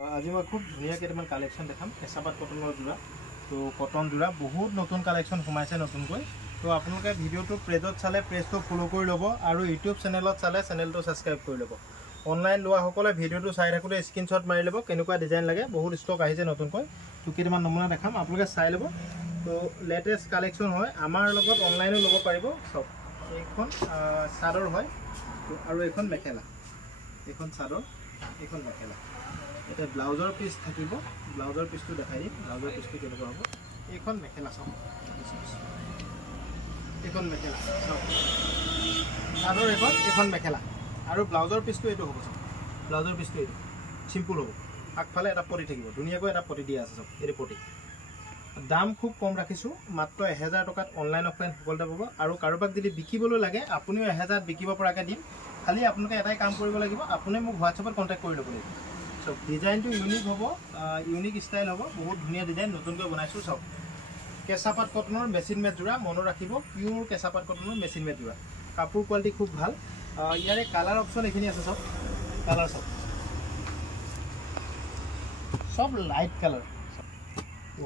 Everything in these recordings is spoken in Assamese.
আজি মই খুব ধুনীয়া কেইটামান কালেকশ্যন দেখাম কেঁচাপাত কটনৰ যোৰা। তো কটন যোৰা বহুত নতুন কালেকশ্যন সোমাইছে নতুনকৈ। তো আপোনালোকে ভিডিঅ'টো পেজত চালে পেজটো ফ'ল' কৰি ল'ব আৰু ইউটিউব চেনেলত চালে চেনেলটো ছাবস্ক্ৰাইব কৰি ল'ব। অনলাইন লোৱাসকলে ভিডিঅ'টো চাই থাকোঁতে স্ক্ৰীনশ্বট মাৰি ল'ব কেনেকুৱা ডিজাইন লাগে, বহুত ষ্টক আহিছে নতুনকৈ। তো কেইটামান নমুনা দেখাম, আপোনালোকে চাই ল'ব। তো লেটেষ্ট কালেকশ্যন হয়, আমাৰ লগত অনলাইনো ল'ব পাৰিব। চব এইখন চাদৰ হয় আৰু এইখন মেখেলা, এইখন চাদৰ, এইখন মেখেলা। এটা ব্লাউজৰ পিচ থাকিব, ব্লাউজৰ পিচটো দেখাই দিম। ব্লাউজৰ পিচটো কেনেকুৱা হ'ব। এইখন মেখেলা চাওক, এইখন মেখেলা চাওক, চাদৰ এইখন মেখেলা আৰু ব্লাউজৰ পিচটো এইটো হ'ব। চাওক ব্লাউজৰ পিচটো এইটো চিম্পুল হ'ব, আগফালে এটা পটি থাকিব, ধুনীয়াকৈ এটা পটি দিয়া আছে। চাওক এইটো পটি। দাম খুব কম ৰাখিছোঁ, মাত্ৰ 1000 টকাত অনলাইন অফলাইন সকলোতে পাব। আৰু কাৰোবাক যদি বিকিবলৈ লাগে আপুনিও 1000ত বিকিব পৰাকৈ দিম। খালি আপোনালোকে এটাই কাম কৰিব লাগিব, আপুনি মোক হোৱাটছএপত কণ্টেক্ট কৰি ল'ব লাগিব। চব ডিজাইনটো ইউনিক হ'ব, ইউনিক ষ্টাইল হ'ব, বহুত ধুনীয়া ডিজাইন নতুনকৈ বনাইছোঁ। চব কেঁচাপাত কটনৰ মেচিন মেড যোৰা, মনত ৰাখিব পিয়'ৰ কেঁচাপাত কটনৰ মেচিন মেড যোৰা। কাপোৰ কোৱালিটি খুব ভাল। ইয়াৰে কালাৰ অপশ্যন এইখিনি আছে। চব কালাৰ চাওক, চব লাইট কালাৰ।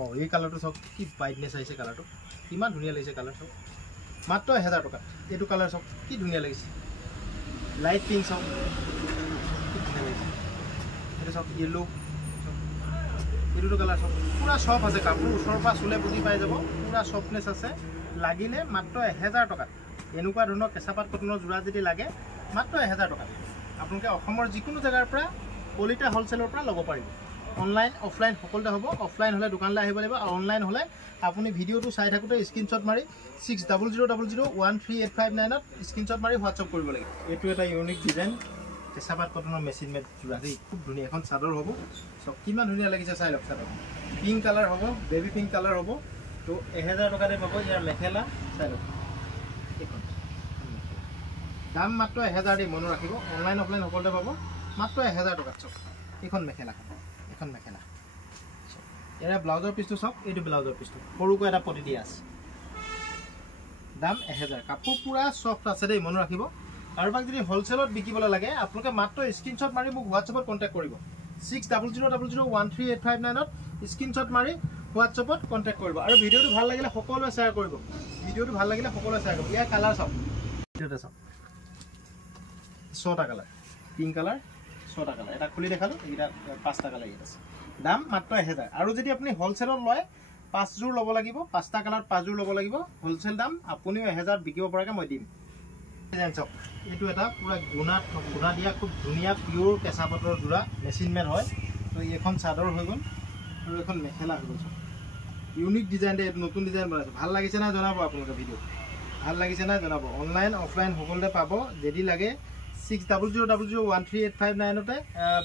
অঁ এই কালাৰটো চাওক, কি ব্ৰাইটনেছ আহিছে কালাৰটো, কিমান ধুনীয়া লাগিছে কালাৰ। চাওক মাত্ৰ 1000 টকাত এইটো কালাৰ চাওক, কি ধুনীয়া লাগিছে। লাইট পিংক চাওক, কি ধুনীয়া লাগিছে। এইটো চাওক য়েল্লো, এইটোতো কালাৰ চাওক, পূৰা চফ্ট আছে কাপোৰ, ওচৰৰ পৰা চুলে বুজি পাই যাব, পূৰা চফ্টনেছ আছে। লাগিলে মাত্ৰ 1000 টকাত এনেকুৱা ধৰণৰ কেঁচাপাত কটনৰ যোৰা যদি লাগে মাত্ৰ 1000 টকাত আপোনালোকে অসমৰ যিকোনো জেগাৰ পৰা কলিতা হ'লচেলৰ পৰা ল'ব পাৰিব। অনলাইন অফলাইন সকলোতে হ'ব। অফলাইন হ'লে দোকানলৈ আহিব লাগিব, আৰু অনলাইন হ'লে আপুনি ভিডিঅ'টো চাই থাকোঁতে স্ক্ৰীনশ্বট মাৰি 600000138559ত স্ক্ৰীনশ্বট মাৰি হোৱাটছআপ কৰিব লাগিব। এইটো এটা ইউনিক ডিজাইন কেঁচাপাত কটনৰ মেচিন মেড যোৰা দেই, খুব ধুনীয়া। এখন চাদৰ হ'ব, চব কিমান ধুনীয়া লাগিছে চাই লওক। চাদৰ পিংক কালাৰ হ'ব, বেবী পিংক কালাৰ হ'ব। তো 1000 টকাতে পাব। ইয়াৰ মেখেলা চাই লওক, এইখন দাম মাত্ৰ 1000 দেই, মনত ৰাখিব। অনলাইন অফলাইন সকলোতে পাব, মাত্ৰ 1000 টকাত। চব এইখন মেখেলা, এখন মেখেলা। ইয়াৰে ব্লাউজৰ পিচটো চাওক, এইটো ব্লাউজৰ পিচটো সৰুকৈ এটা পটি দিয়া আছে। দাম 1000। কাপোৰ পূৰা চফ্ট আছে দেই, মনত ৰাখিব। কাৰোবাক যদি হ'লচেলত বিকিবলৈ লাগে আপোনালোকে মাত্ৰ স্ক্ৰীনশ্বট মাৰি মোক হোৱাটছএপত কণ্টেক্ট কৰিব। 600000138559ত স্ক্ৰীনশ্বট মাৰি হোৱাটছএপত কণ্টেক্ট কৰিব। আৰু ভিডিঅ'টো ভাল লাগিলে সকলোৱে শ্বেয়াৰ কৰিব, ভিডিঅ'টো ভাল লাগিলে সকলোৱে শ্বেয়াৰ কৰিব। ইয়াৰ কালাৰ চাওক, ভিডিঅ'তে চাওক 6টা কালাৰ, পিংক কালাৰ 6টা কালাৰ। এটা খুলি দেখালোঁ, এইকেইটা 5টা কালাৰ ইয়াত আছে। দাম মাত্ৰ 1000। আৰু যদি আপুনি হ'লচেলত লয় 5 যোৰ ল'ব লাগিব, 5টা কালাৰত 5 যোৰ ল'ব লাগিব। হ'লচেল দাম আপুনিও 1000ত বিকিব পৰাকৈ মই দিম। ডিজাইন চাওক, এইটো এটা পূৰা গুণা দিয়া খুব ধুনীয়া পিয়'ৰ কেঁচাপাতৰ যোৰা, মেচিন মেড হয়। তো এইখন চাদৰ হৈ গ'ল আৰু এখন মেখেলা হৈ গ'ল। চাওক ইউনিক ডিজাইন দেই, এইটো নতুন ডিজাইন বনাইছোঁ। ভাল লাগিছে নাই জনাব, আপোনালোকে ভিডিঅ' ভাল লাগিছে নাই জনাব। অনলাইন অফলাইন সকলোতে পাব। যদি লাগে 600000138559তে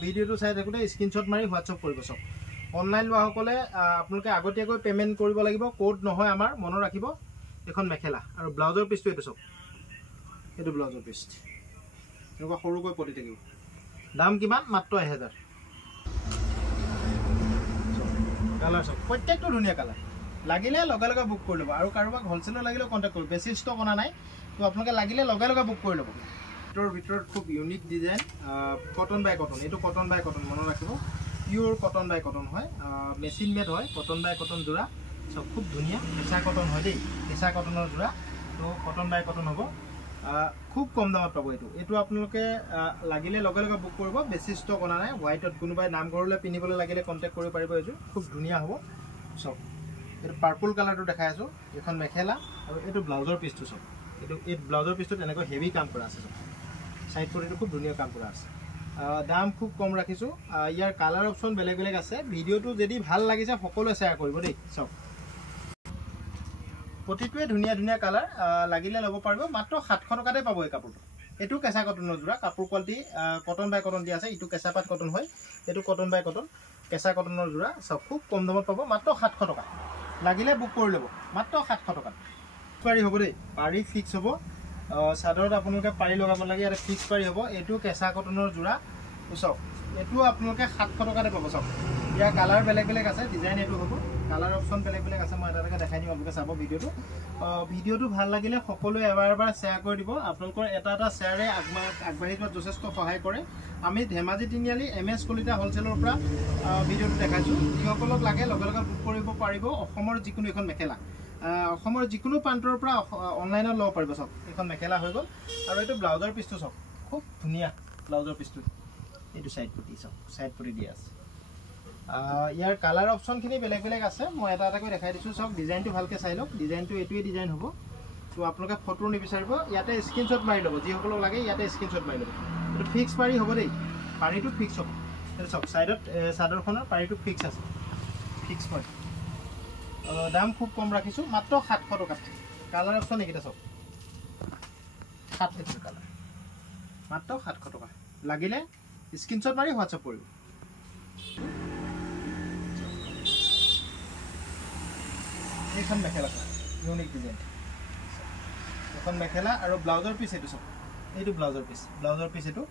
ভিডিঅ'টো চাই থাকোঁতে স্ক্ৰীনশ্বট মাৰি হোৱাটছআপ কৰিব। চাওক অনলাইন লোৱাসকলে আপোনালোকে আগতীয়াকৈ পে'মেণ্ট কৰিব লাগিব, ক'ড নহয় আমাৰ, মনত ৰাখিব। এখন মেখেলা আৰু ব্লাউজৰ পিচটো এইটো চাওক, এইটো ব্লাউজৰ পিচ এনেকুৱা সৰুকৈ পটি থাকিব। দাম কিমান? মাত্ৰ 1000। কালাৰ চাওক, প্ৰত্যেকটো ধুনীয়া কালাৰ। লাগিলে লগে লগে বুক কৰি ল'ব। আৰু কাৰোবাক হ'লচেলত লাগিলেও কণ্টেক্ট কৰিব, বেছি ষ্টক অনা নাই। তো আপোনালোকে লাগিলে লগে লগে বুক কৰি ল'ব। ভিতৰত খুব ইউনিক ডিজাইন, কটন বাই কটন। এইটো কটন বাই কটন, মনত ৰাখিব। পিয়'ৰ কটন বাই কটন হয়, মেচিন মেড হয়। কটন বাই কটন যোৰা চব খুব ধুনীয়া, কেঁচা কটন হয় দেই, কেঁচা কটনৰ যোৰা। তো কটন বাই কটন হ'ব, খুব কম দামত পাব। এইটো আপোনালোকে লাগিলে লগে লগে বুক কৰিব, বেছি ষ্টক অনা নাই। হোৱাইটত কোনোবাই নামঘৰলৈ পিন্ধিবলৈ লাগিলে কণ্টেক্ট কৰিব পাৰিব। এইযোৰ খুব ধুনীয়া হ'ব। চব এইটো পাৰ্পল কালাৰটো দেখাই আছোঁ। এইখন মেখেলা আৰু এইটো ব্লাউজৰ পিচটো চব, এই ব্লাউজৰ পিচটোত এনেকৈ হেভি কাম কৰা আছে। চব চাইড পটিটো খুব ধুনীয়া কাম কৰা আছে। দাম খুব কম ৰাখিছোঁ। ইয়াৰ কালাৰ অপশ্যন বেলেগ বেলেগ আছে। ভিডিঅ'টো যদি ভাল লাগিছে সকলোৱে শ্বেয়াৰ কৰিব দেই। চাওক প্ৰতিটোৱে ধুনীয়া ধুনীয়া কালাৰ, লাগিলে ল'ব পাৰিব। মাত্ৰ 700 টকাতে পাব এই কাপোৰটো। এইটো কেঁচা কটনৰ যোৰা, কাপোৰ কোৱালিটি কটন বাই কটন দিয়া আছে। এইটো কেঁচাপাত কটন হয়, এইটো কটন বাই কটন, কেঁচা কটনৰ যোৰা। চব খুব কম দামত পাব, মাত্ৰ 700 টকা। লাগিলে বুক কৰি ল'ব, মাত্ৰ 700 টকা। পাৰি হ'ব দেই, পাৰি ফিক্স হ'ব। চাদৰত আপোনালোকে পাৰি লগাব লাগে, ইয়াতে ফিক্স পাৰি হ'ব। এইটো কেঁচা কটনৰ যোৰা। চাওক এইটো আপোনালোকে 700 টকাতে পাব চাওক ইয়াৰ কালাৰ বেলেগ বেলেগ আছে ডিজাইন এইটো হ'ব কালাৰ অপশ্যন বেলেগ বেলেগ আছে মই এটা দেখাই দিম আপোনালোকে চাব ভিডিঅ'টো ভাল লাগিলে সকলোৱে এবাৰ শ্বেয়াৰ কৰি দিব আপোনালোকৰ এটা শ্বেয়াৰে আগবাঢ়ি যোৱাত যথেষ্ট সহায় কৰে আমি ধেমাজি তিনিআলি MS কলিতা হোলচেলৰ পৰা ভিডিঅ'টো দেখাইছোঁ যিসকলক লাগে লগে লগে বুক কৰিব পাৰিব অসমৰ যিকোনো এখন মেখেলা অসমৰ যিকোনো প্ৰান্তৰ পৰা অনলাইনত ল'ব পাৰিব চাওক এখন মেখেলা হৈ গ'ল আৰু এইটো ব্লাউজৰ পিচটো চাওক খুব ধুনীয়া ব্লাউজৰ পিচটো এইটো সাইড পটি দিয়া আছে ইয়াৰ কালাৰ অপশ্যনখিনি বেলেগ বেলেগ আছে মই এটা কৈ দেখাই দিছোঁ চাওক ডিজাইনটো ভালকৈ চাই লওক ডিজাইনটো এইটোৱে ডিজাইন হ'ব তো আপোনালোকে ফটো নিবিচাৰিব ইয়াতে স্ক্ৰীনশ্বট মাৰি ল'ব যিসকলক লাগে ইয়াতে স্ক্ৰীনশ্বট মাৰি ল'ব এইটো ফিক্স পাৰি হ'ব দেই পাৰিটো ফিক্স হ'ব এইটো চাওক ছাইডত চাদৰখনৰ পাৰিটো ফিক্স আছে ফিক্স পাৰি দাম খুব কম ৰাখিছোঁ মাত্ৰ 700 টকাত কালাৰ অপশ্যন এইকেইটা চাওক 7 কালাৰ মাত্ৰ 700 টকা লাগিলে স্ক্ৰীনশ্বট মাৰি হোৱাটছআপ কৰিব এইখন মেখেলা ইউনিক ডিজাইন এখন মেখেলা আৰু ব্লাউজৰ পিচ এইটো চাওক এইটো ব্লাউজৰ পিচ এইটো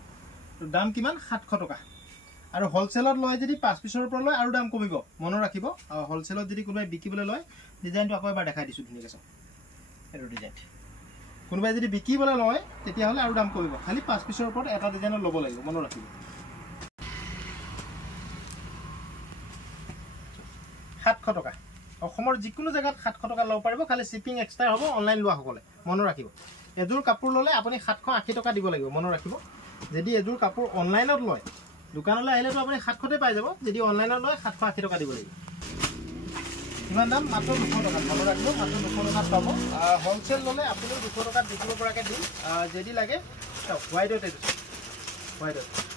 দাম কিমান 700 টকা আৰু হোলচেলত লয় যদি 5 পিছৰ পৰা লয় আৰু দাম কমিব মনত ৰাখিব হোলচেলত যদি কোনোবাই বিকিবলৈ লয় ডিজাইনটো আকৌ এবাৰ দেখাই দিছোঁ ধুনীয়াকৈ চাওক এইটো ডিজাইন কোনোবাই যদি বিকিবলৈ লয় তেতিয়াহ'লে আৰু দাম কমিব খালি 5 পিছৰ ওপৰত এটা ডিজাইনত ল'ব লাগিব মনত ৰাখিব 700 টকা অসমৰ যিকোনো জায়গাত 700 টকা ল'ব পাৰিব খালি শিপিং এক্সট্ৰা হ'ব অনলাইন লোৱা সকলে মনত ৰাখিব এযোৰ কাপোৰ ল'লে আপুনি 780 টকা দিব লাগিব মনত ৰাখিব যদি এযোৰ কাপোৰ অনলাইনত লয় দোকানলৈ আহিলেতো আপুনি 700তে পাই যাব যদি অনলাইনত লয় 780 টকা দিব লাগিব ইমান দাম মাত্ৰ 200 টকা মনত ৰাখিব মাত্ৰ 200 টকাত পাব হোলচেল ল'লে আপুনি 200 টকাত বিকিব পৰাকৈ দিম যদি লাগে চাওক হোৱাইটত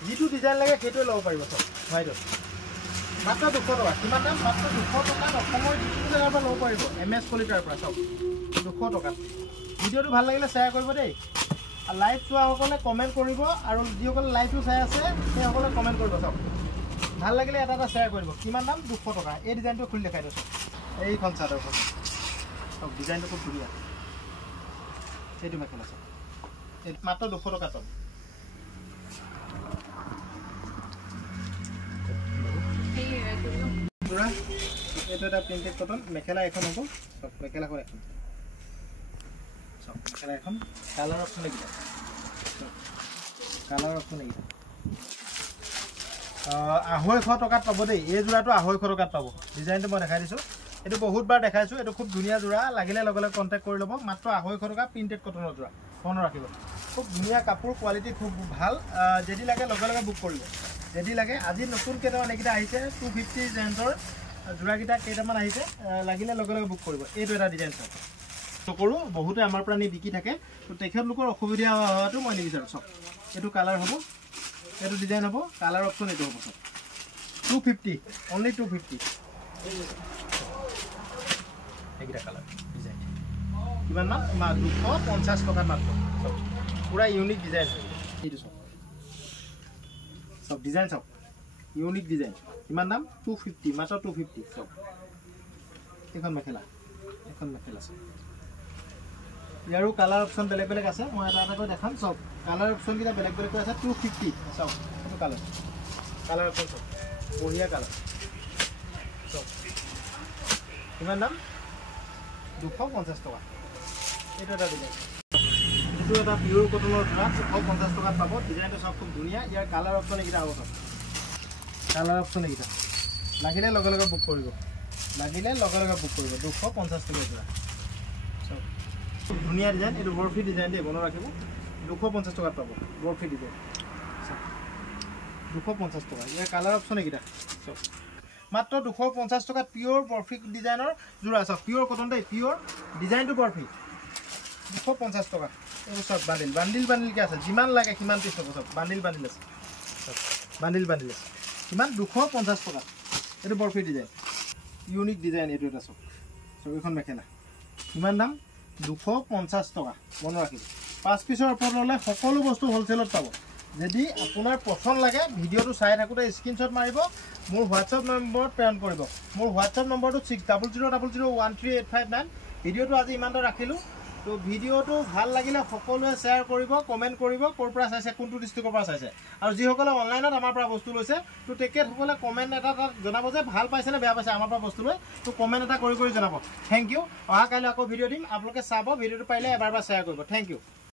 যিটো ডিজাইন লাগে সেইটোৱে ল'ব পাৰিব চাওক হোৱাইটত মাত্ৰ 200 টকা কিমান দাম মাত্ৰ 200 টকাত অসমৰ যিকোনো জেগাৰ পৰা ল'ব পাৰিব MS কলিতাৰ পৰা চাওক 200 টকাত ভিডিঅ'টো ভাল লাগিলে শ্বেয়াৰ কৰিব দেই লাইভ চোৱাসকলে কমেণ্ট কৰিব আৰু যিসকলে লাইভটো চাই আছে সেইসকলে কমেণ্ট কৰিব চাওক ভাল লাগিলে এটা শ্বেয়াৰ কৰিব কিমান দাম 200 টকা এই ডিজাইনটো খুলি দেখাই দিছোঁ এইখন চাদৰখন চাওক ডিজাইনটো খুব ধুনীয়া এইটো মেখেলা চাওক এইটো মাত্ৰ 200 টকাত পাব এইটো এটা প্ৰিণ্টেড কটন মেখেলা এখন হ'ব চাওক মেখেলাখন এখন চাওক মেখেলা এখন কালাৰ অপশ্যন এইকেইটা কালাৰ অপশ্যন এইকেইটা 250 টকাত পাব দেই এই যোৰাটো 250 টকাত পাব ডিজাইনটো মই দেখাই দিছোঁ এইটো বহুতবাৰ দেখাইছোঁ এইটো খুব ধুনীয়া যোৰা লাগিলে লগে লগে কণ্টেক্ট কৰি ল'ব মাত্ৰ 250 টকা প্ৰিণ্টেড কটনৰ যোৰা মনত ৰাখিব খুব ধুনীয়া কাপোৰ কোৱালিটি খুব ভাল যদি লাগে লগে লগে বুক কৰিব যদি লাগে আজি নতুন কেইটামান এইকেইটা আহিছে 250 জেন্টৰ যোৰাকেইটা কেইটামান আহিছে লাগিলে লগে লগে বুক কৰিব এইটো এটা ডিজাইন চাওক নকৰোঁ বহুতে আমাৰ পৰা নি বিকি থাকে তো তেখেতলোকৰ অসুবিধা হোৱাটো মই নিবিচাৰোঁ চাওক এইটো কালাৰ হ'ব এইটো ডিজাইন হ'ব কালাৰ অপশ্যন এইটো হ'ব চাওক 250 অনলি 250 এইকেইটা কালাৰ ডিজাইন কিমান মান 250 টকাত মাত্ৰ চাওক পুৰা ইউনিক ডিজাইন এইটো চাওক চাওক ডিজাইন চাওক ইউনিক ডিজাইন কিমান দাম 250 মাত্ৰ 250 চাওক এখন মেখেলা চাওক ইয়াৰো কালাৰ অপশ্যন বেলেগ বেলেগ আছে মই এটা কৈ দেখাম চাওক কালাৰ অপশ্যনকেইটা বেলেগ বেলেগকৈ আছে 250 চাওক এইটো কালাৰ অপশ্যন চাওক বঢ়িয়া কালাৰ চাওক কিমান দাম 250 টকা এইটো এটা ডিজাইন এইটো এটা পিয়ৰ কটনৰ যোৰা 250 টকাত পাব ডিজাইনটো চাওক খুব ধুনীয়া ইয়াৰ কালাৰ অপশ্যন এইকেইটা হ'ব চাওক কালাৰ অপশ্যন এইকেইটা লাগিলে লগে লগে বুক কৰিব 250 টকা যোৰা চাওক খুব ধুনীয়া ডিজাইন এইটো বৰফি ডিজাইন দেই মনত ৰাখিব 250 টকাত পাব বৰফি ডিজাইন চাওক 250 টকা ইয়াৰ কালাৰ অপশ্যন এইকেইটা চাওক মাত্ৰ 250 টকাত পিয়ৰ বৰফি ডিজাইনৰ যোৰা চাওক পিয়ৰ কটন দেই পিয়ৰ ডিজাইনটো বৰফি 250 টকা এইবোৰ চাওক বান্ডিলকৈ আছে যিমান লাগে সিমান পিচ হ'ব চাওক বান্ডিল আছে চাওক বান্ডিল আছে কিমান 250 টকা এইটো বৰফি ডিজাইন ইউনিক ডিজাইন এইটো এটা চাওক এইখন মেখেলা কিমান দাম 250 টকা মনত ৰাখিব 5 পিছৰ ওপৰত ল'লে সকলো বস্তু হোলচেলত পাব যদি আপোনাৰ পছন্দ লাগে ভিডিঅ'টো চাই থাকোঁতে স্ক্ৰীনশ্বট মাৰিব মোৰ হোৱাটছআপ নম্বৰত প্ৰেৰণ কৰিব মোৰ হোৱাটছআপ নম্বৰটো 6000001385 ভিডিঅ'টো আজি ইমানটো ৰাখিলোঁ তো ভিডিওটো ভাল লাগিলে সকলোৱে শ্বেয়াৰ কৰিব, কমেণ্ট কৰিব, ক'ৰ পৰা চাইছে, কোনটো ডিষ্ট্ৰিক্টৰ পৰা চাইছে। আৰু যিসকলে অনলাইনত আমাৰ পৰা বস্তু লৈছে তো তেখেতসকলে কমেণ্ট এটা তাত জনাব যে ভাল পাইছে নে বেয়া পাইছে আমাৰ পৰা বস্তু লৈ। তো কমেণ্ট এটা কৰি জনাব। Thank you. অহা কাইলৈ আকৌ ভিডিঅ' দিম, আপোনালোকে চাব, ভিডিঅ'টো পাৰিলে এবাৰ শ্বেয়াৰ কৰিব। Thank U.